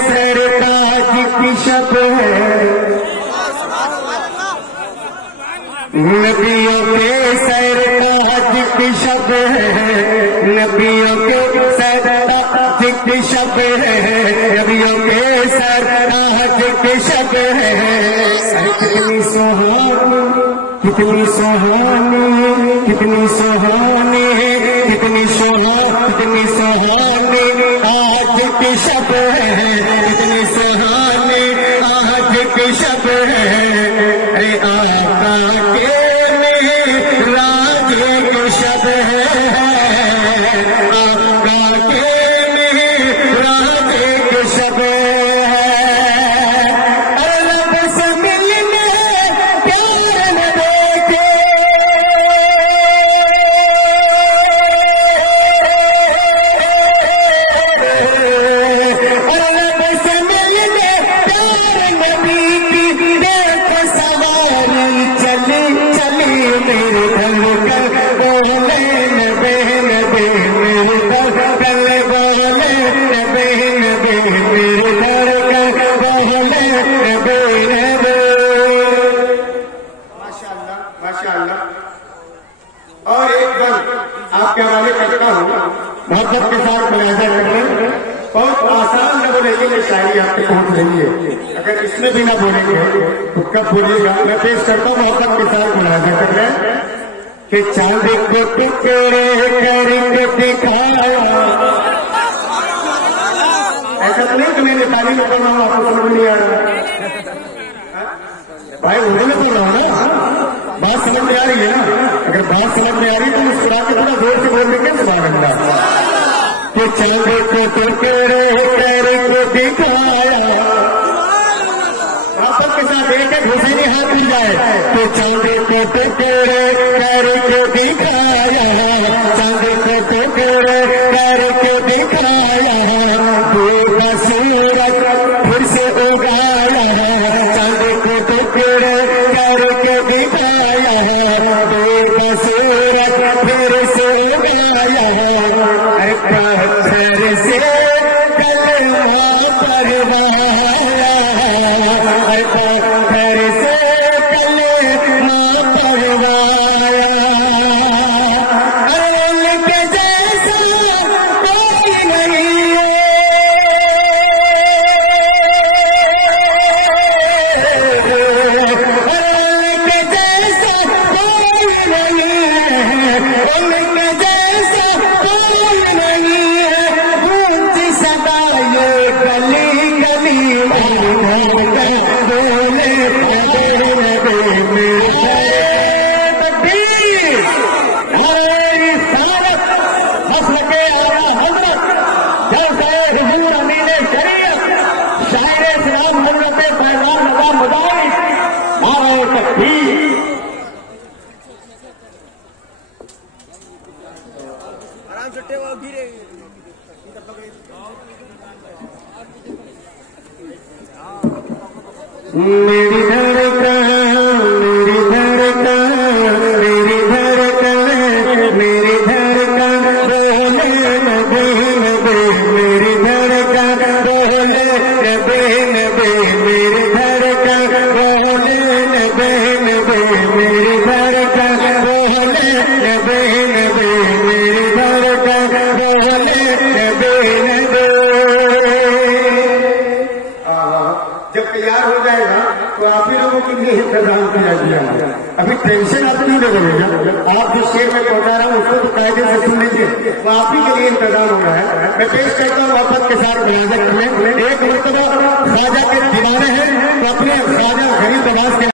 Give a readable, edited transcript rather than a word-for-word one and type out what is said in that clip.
सरताज की शब है, नबियों के सरताज की शब है, नबियों के सरताज की शब है, नबियों के सरताज की शब है। कितनी सुहानी, कितनी सुहानी, कितनी सुहानी, कितनी सुहानी आज की शब है, कितनी सुहानी आज की शब है। अरे आका के मेराज की शब है, आका के मेराज की शब है। अरब से मिलने प्यार न देखे, अरब से मिलने प्यार नबी की देख सवारी चली चली मेरे धड़कन बोले नबे नबे, मेरे धड़कन बोले नबे नबे, मेरे धड़कन बोले नबे नबे। माशाअल्लाह माशाअल्लाह। और एक बार आपके हवाले करता हूँ, मोहब्बत के साथ मुलाजा करने, बहुत आसान न बोलेंगे ये शायरी आपके पहुंच रही है, अगर इसमें भी ना बोलेंगे तो कब बोलिएगा। मैं पेश करता हूँ मोहब्बत के साथ मुलाजा कर रहे हैं कि चांद को टुकड़े करके दिखाया। ऐसा तो नहीं कि मैंने ताली में बोल रहा हूँ, आपको समझ नहीं आ रहा भाई, उन्होंने बोल रहा हूँ ना, बात समझ में आ रही है ना। अगर बात समझ में आ रही है तो मुस्कुरा के थोड़ा जोर से बोलने के सुभान अल्लाह। कि चांद को टुकड़े करके दिखाया, आपस के साथ एक एक हुसैनी हाथ मिल जाए। तो चांद को टुकड़े करके दिखाया, चांद को टुकड़े करके दिखाया, दूसरा सूरज फिर से उगाया, चांद को टुकड़े करके दिखाया, दूसरा सूरज फिर से उगाया। अरे पत्थर से कलमा पढ़वाया, अरे पत्थर से कलमा पढ़वाया। अरे उनके जैसा कोई नहीं है, उनके जैसा कोई नहीं है, उनके जैसा कोई नहीं है। ऊंची सदा ये गली गली बोले हमारी सारत मसल के आला हजरत जैसे हुजूर अमीन शरीयत शायर इस्लाम हजरत फैजान रज़ा मुदारिस नारे तकबीर। आराम से टेवा गिरे मेरी धड़कन, मेरी धड़कन, मेरी धड़कन, मेरी धड़कन बोले नबे नबे, मेरी धड़कन बोले नबे नबे, मेरी धड़कन बोले नबे नबे, मेरी धड़कन बोले नबे नबे, मेरी धड़कन बोले नबे नबे। जब तैयार हो जाएगा तो आप ही लोगों के लिए इंतजाम किया गया है। अभी टेंशन आप नहीं ले रहे, आप जो शेर में पहुंचा रहा हूँ उसको तो कायदे से सुन लीजिए, तो आप ही के लिए इंतजाम हो रहा है। मैं पेश करता हूँ मोहब्बत के साथ मुलाजा करने। एक मरतबा ख्वाजा के दीवाने हैं तो अपने ख्वाजा गरीब आवाज के